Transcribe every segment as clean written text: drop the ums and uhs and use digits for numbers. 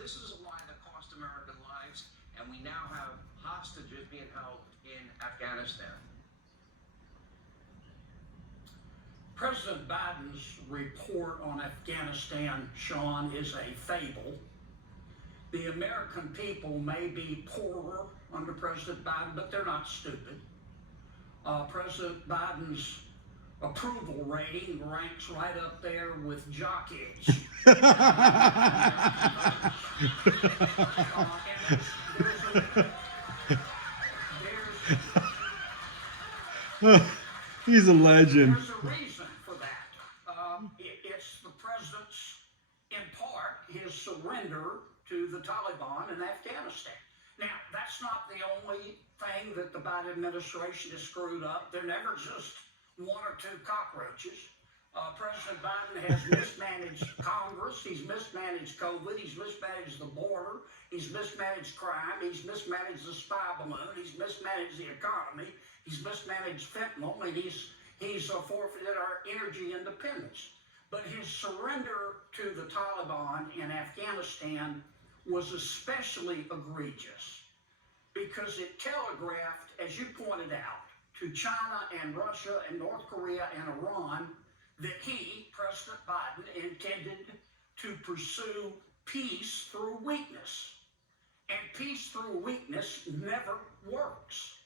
This is a lie that cost American lives, and we now have hostages being held in Afghanistan. President Biden's report on Afghanistan, Sean, is a fable. The American people may be poorer under President Biden, but they're not stupid. President Biden's approval rating ranks right up there with jock itch. He's a legend. There's a reason for that. It's the president's, in part, his surrender to the Taliban in Afghanistan. Now, that's not the only thing that the Biden administration has screwed up. They're never just one or two cockroaches. President Biden has mismanaged Congress. He's mismanaged COVID. He's mismanaged the border. He's mismanaged crime. He's mismanaged the spy balloon. He's mismanaged the economy. He's mismanaged fentanyl, and he's forfeited our energy independence. But his surrender to the Taliban in Afghanistan was especially egregious because it telegraphed, as you pointed out, to China and Russia and North Korea and Iran that he, President Biden, intended to pursue peace through weakness. And peace through weakness never works.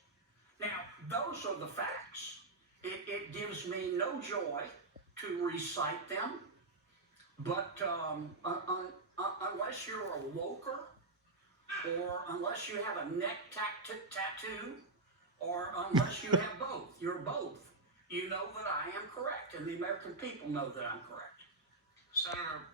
Now, those are the facts. It gives me no joy to recite them, but unless you're a woker, or unless you have a neck tattoo, or unless you have both, you're both, you know that I am correct, and the American people know that I'm correct. Senator,